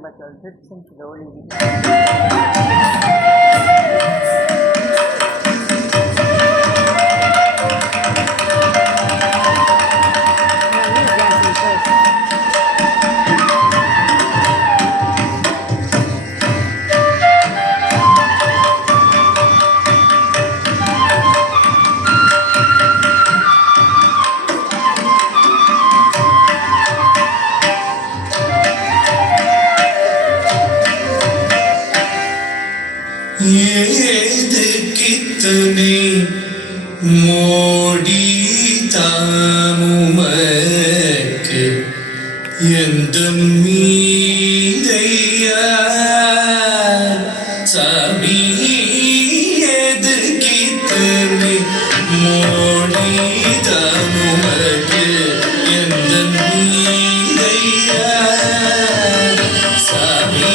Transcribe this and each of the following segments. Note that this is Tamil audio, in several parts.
but your drips into the holy week. ஏதுக்கித்தனை Modi தாமுமக்கு எந்த மீதையா சாமி ஏதுக்கித்தனை மோடி தாமுமக்கு எந்த மீதையா சாமி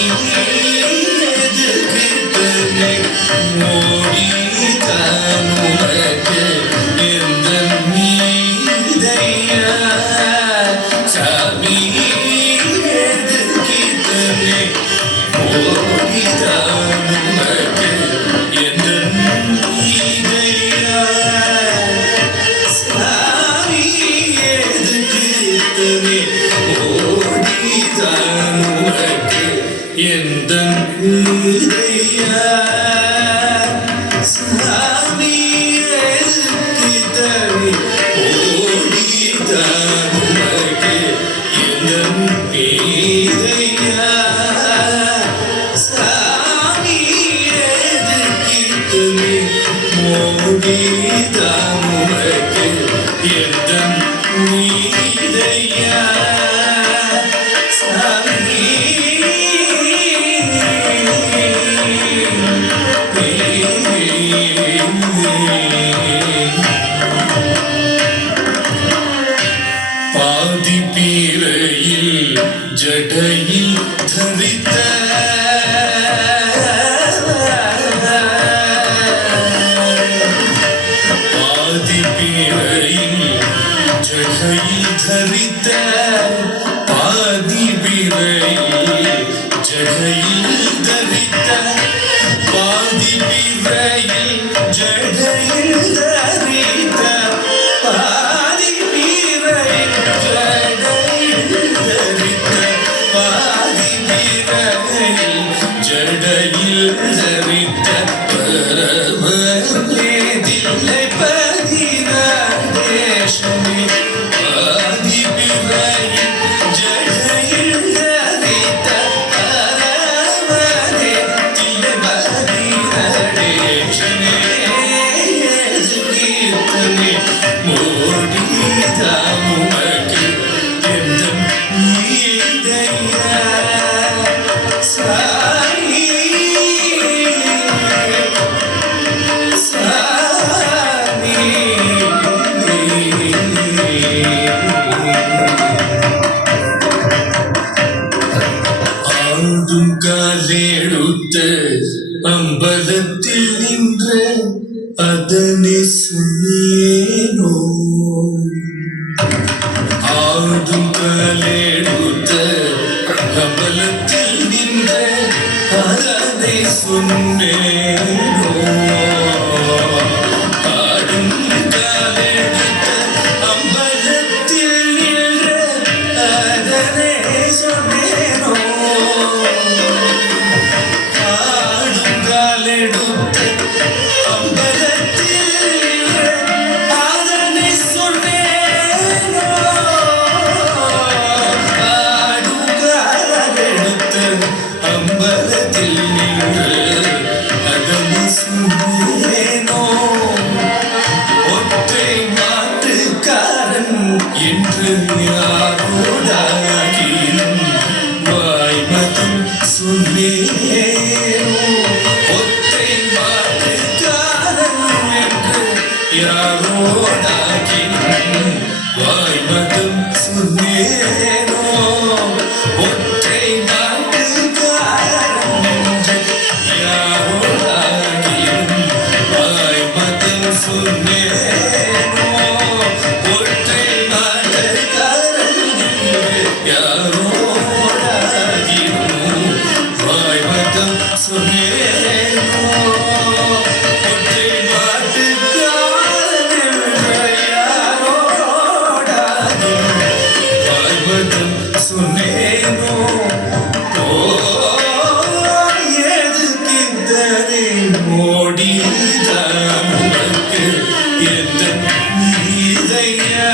ஜடையில் தரித்த பாதிபிரையில் ஜடையில் தரித்த பாதிபிரையில் ஜடையில் தரித்த பாதிபிரையில் ஜடையில் தரித்த அம்பலத்தில் நின்ற அதனை சொன்னேனோ ஆடும் காலேடுத்த அம்பலத்தில் நின்ற அதனை சொன்னேனோ ஆடும் காலேடுத்த அம்பலத்தில் நின்ற அதனை சொன்னேனோ என்று யாரோடாகினும் வாய்மதம் சொன்னேனோ ஒத்தை மாட்டுக்காரன் என்று யாரோடாகினும் வாய்மதம் சொன்னேனோ ஒற்றை மாட்டுக்காரன் என்று யாரோடாகினும் வாய்மதம் சொன்னேனோ யாரோடாகினும் மதம் சொன்னேனோ ஓ எதுக்கித்தனை ஓடிதான் உனக்கு எந்த நீதையா